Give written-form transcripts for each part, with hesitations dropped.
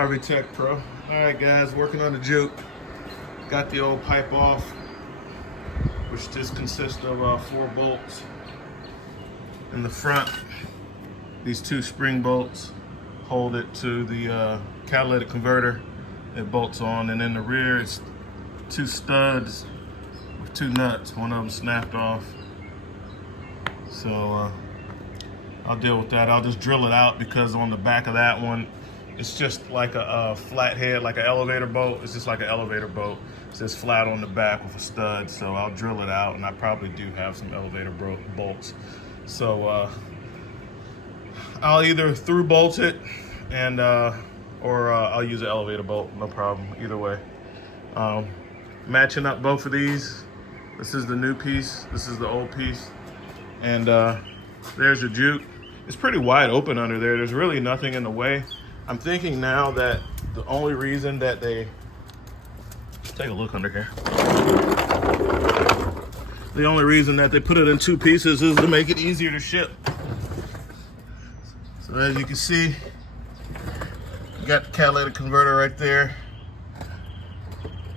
RV Tech Pro. All right, guys, working on the Juke. Got the old pipe off, which just consists of 4 bolts. In the front, these 2 spring bolts hold it to the catalytic converter. It bolts on, and in the rear, it's 2 studs with 2 nuts. One of them snapped off. So I'll deal with that. I'll just drill it out because on the back of that one, it's just like a flat head, like an elevator bolt. It's just like an elevator bolt. It's just flat on the back with a stud. So I'll drill it out, and I probably do have some elevator bolts. So I'll either through bolt it and or I'll use an elevator bolt, no problem, either way. Matching up both of these. This is the new piece, this is the old piece. And there's the Juke. It's pretty wide open under there. There's really nothing in the way. I'm thinking now that the only reason that they, take a look under here. The only reason that they put it in 2 pieces is to make it easier to ship. So as you can see, you got the catalytic converter right there.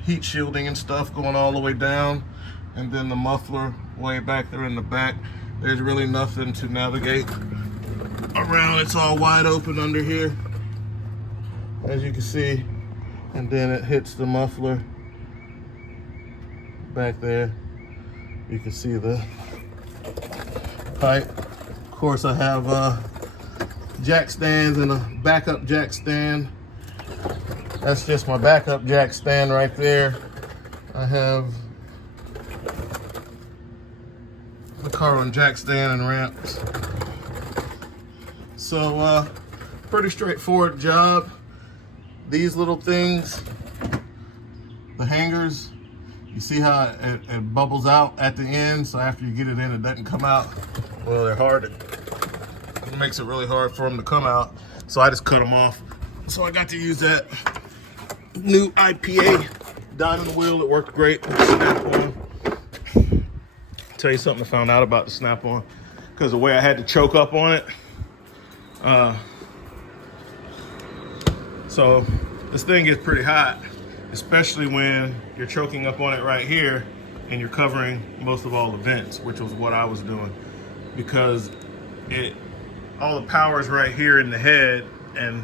Heat shielding and stuff going all the way down. And then the muffler way back there in the back. There's really nothing to navigate around. It's all wide open under here, as you can see. And then it hits the muffler back there. You can see the pipe. Of course, I have jack stands and a backup jack stand. That's just my backup jack stand right there. I have the carbon jack stand and ramps. So pretty straightforward job. These little things, the hangers, you see how it bubbles out at the end, so after you get it in, it doesn't come out. Well, they're hard. It makes it really hard for them to come out, so I just cut them off. So I got to use that new IPA diamond wheel. It worked great with the snap-on. Tell you something I found out about the snap-on, because the way I had to choke up on it. So this thing gets pretty hot, especially when you're choking up on it right here and you're covering most of all the vents, which was what I was doing, because all the power is right here in the head, and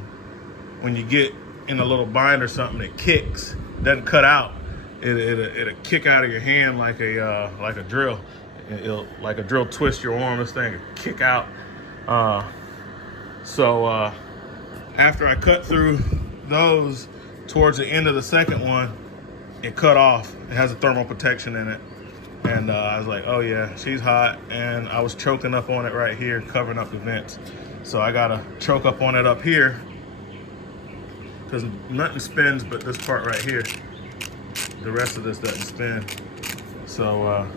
when you get in a little bind or something, it kicks. It doesn't cut out. It'll kick out of your hand like a drill. Like a drill twist your arm. This thing will kick out. So after I cut through those, towards the end of the second one, it cut off. It has a thermal protection in it. And I was like, oh yeah, she's hot. And I was choking up on it right here, covering up the vents. So I gotta choke up on it up here, because nothing spins but this part right here. The rest of this doesn't spin. So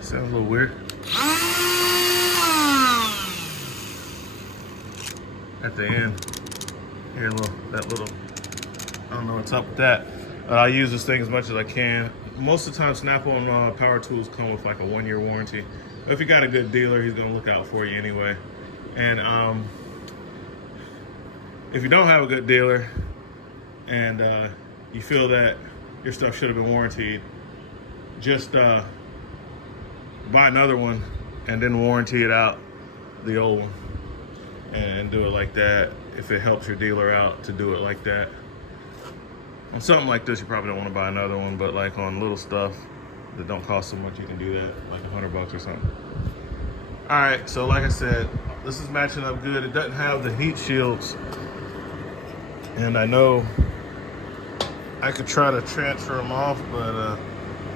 sounds a little weird. At the end, here, that little, I don't know what's up with that. I use this thing as much as I can. Most of the time, Snap-on power tools come with like a 1-year warranty. But if you got a good dealer, he's gonna look out for you anyway. And if you don't have a good dealer and you feel that your stuff should have been warranted, just buy another one and then warranty it out, the old one, and do it like that. If it helps your dealer out to do it like that. On something like this, you probably don't want to buy another one, but like on little stuff that don't cost so much, you can do that, like $100 or something. All right, so like I said, this is matching up good. It doesn't have the heat shields, and I know I could try to transfer them off, but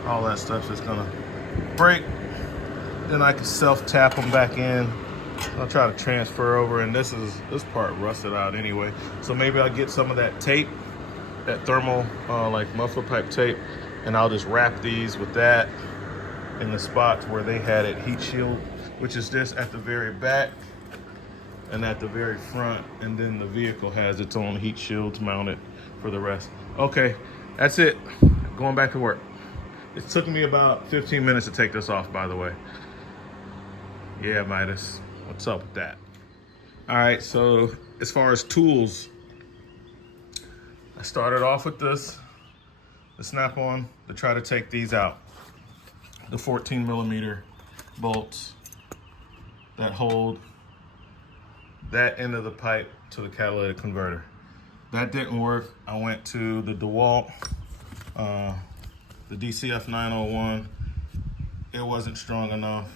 all that stuff's just gonna break. Then I can self-tap them back in. I'll try to transfer over, and this part rusted out anyway. So maybe I'll get some of that tape, that thermal like muffler pipe tape, and I'll just wrap these with that in the spots where they had it heat shield, which is this at the very back and at the very front, and then the vehicle has its own heat shields mounted for the rest. Okay, that's it. Going back to work. It took me about 15 minutes to take this off, by the way. Yeah, Midas, what's up with that? All right, so as far as tools, I started off with the snap-on to try to take these out. The 14mm bolts that hold that end of the pipe to the catalytic converter. That didn't work. I went to the DeWalt, the DCF 901. It wasn't strong enough.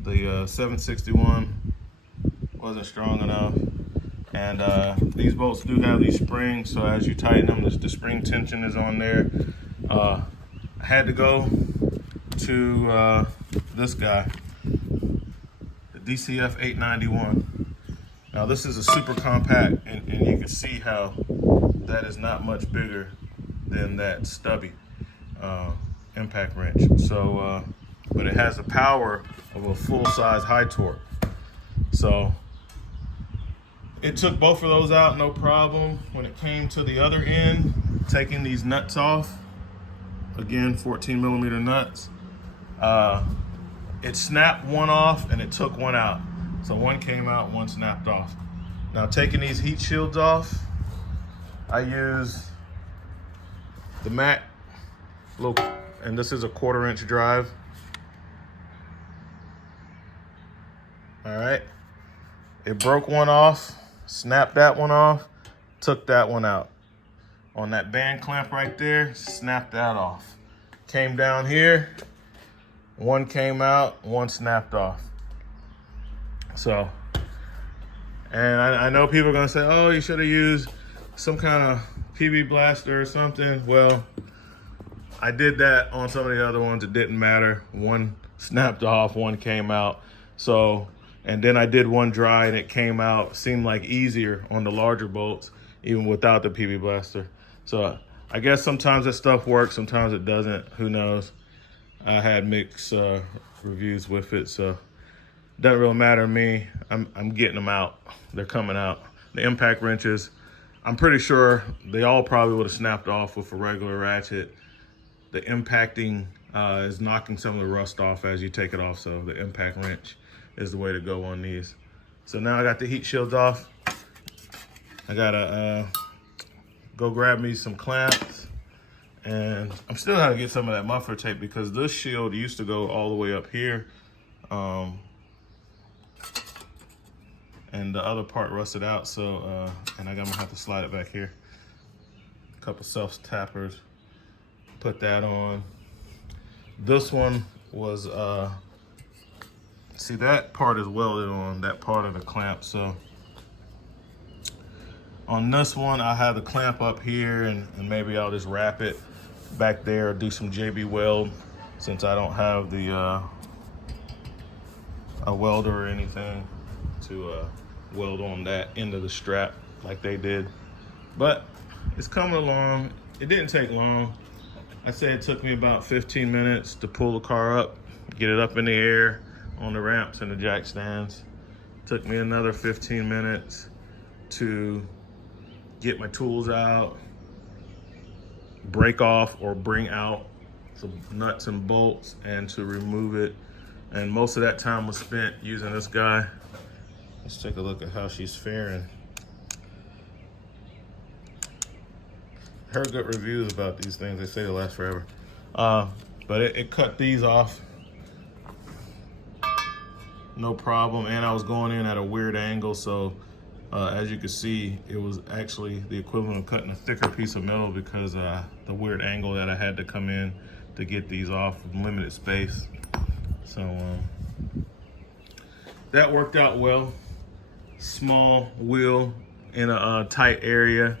The 761 wasn't strong enough. And these bolts do have these springs, so as you tighten them, the spring tension is on there. I had to go to this guy, the DCF 891. Now this is a super compact, and you can see how that is not much bigger than that stubby impact wrench. So, but it has the power of a full-size high torque. So it took both of those out, no problem. When it came to the other end, taking these nuts off, again, 14mm nuts, it snapped one off and it took one out. So one came out, one snapped off. Now taking these heat shields off, I use the Mac, and this is a 1/4-inch drive. All right, it broke one off, snapped that one off, took that one out. On that band clamp right there, snapped that off. Came down here, one came out, one snapped off. So, and I know people are gonna say, oh, you should have used some kind of PB blaster or something. Well, I did that on some of the other ones. It didn't matter. One snapped off, one came out. So, and then I did one dry and it came out, seemed like easier on the larger bolts, even without the PB blaster. So I guess sometimes that stuff works, sometimes it doesn't, who knows. I had mixed reviews with it, so doesn't really matter to me. I'm getting them out. They're coming out. The impact wrenches, I'm pretty sure they all probably would have snapped off with a regular ratchet. The impacting is knocking some of the rust off as you take it off, so the impact wrench is the way to go on these. So now I got the heat shields off. I gotta go grab me some clamps, and I'm still gonna get some of that muffler tape because this shield used to go all the way up here. And the other part rusted out, so and I'm gonna have to slide it back here. A couple self-tappers, put that on. This one was, see, that part is welded on, that part of the clamp, so on this one I have the clamp up here, and maybe I'll just wrap it back there or do some JB weld since I don't have the a welder or anything to weld on that end of the strap like they did. But it's coming along. It didn't take long. I'd say it took me about 15 minutes to pull the car up, get it up in the air on the ramps and the jack stands. Took me another 15 minutes to get my tools out, break off or bring out some nuts and bolts, and to remove it. And most of that time was spent using this guy. Let's take a look at how she's faring. Heard good reviews about these things. They say they last forever. But it cut these off, no problem. And I was going in at a weird angle, so as you can see, it was actually the equivalent of cutting a thicker piece of metal because the weird angle that I had to come in to get these off with limited space. So that worked out well. Small wheel in a tight area.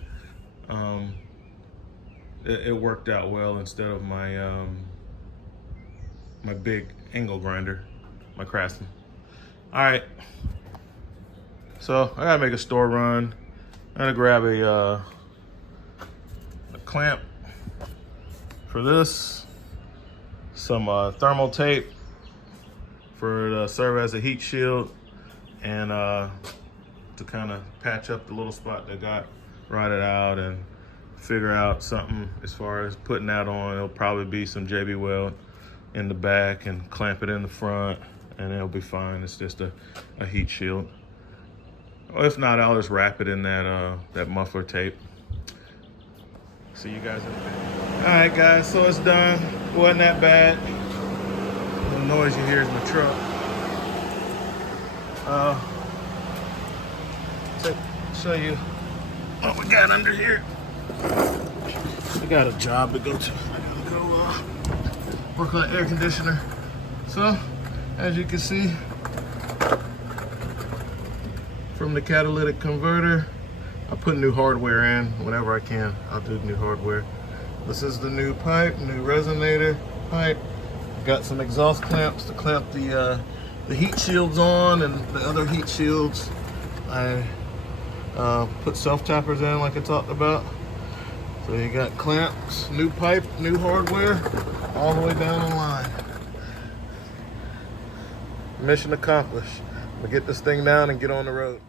It worked out well instead of my my big angle grinder, my Craftsman. All right, so I gotta make a store run. I'm gonna grab a clamp for this, some thermal tape for to serve as a heat shield, and to kind of patch up the little spot that got rotted out, and figure out something as far as putting that on. It'll probably be some JB weld in the back and clamp it in the front, and it'll be fine. It's just a heat shield. Or if not, I'll just wrap it in that muffler tape. See you guys in a bit. All right, guys, so it's done. Wasn't that bad. The noise you hear is my truck. Show you what we got under here. We got a job to go to. I gotta go work on the air conditioner. So, as you can see, from the catalytic converter, I put new hardware in. Whenever I can, I'll do new hardware. This is the new pipe, new resonator pipe. Got some exhaust clamps to clamp the heat shields on, and the other heat shields I put self-tappers in like I talked about. So you got clamps, new pipe, new hardware, all the way down the line. Mission accomplished. We'll get this thing down and get on the road.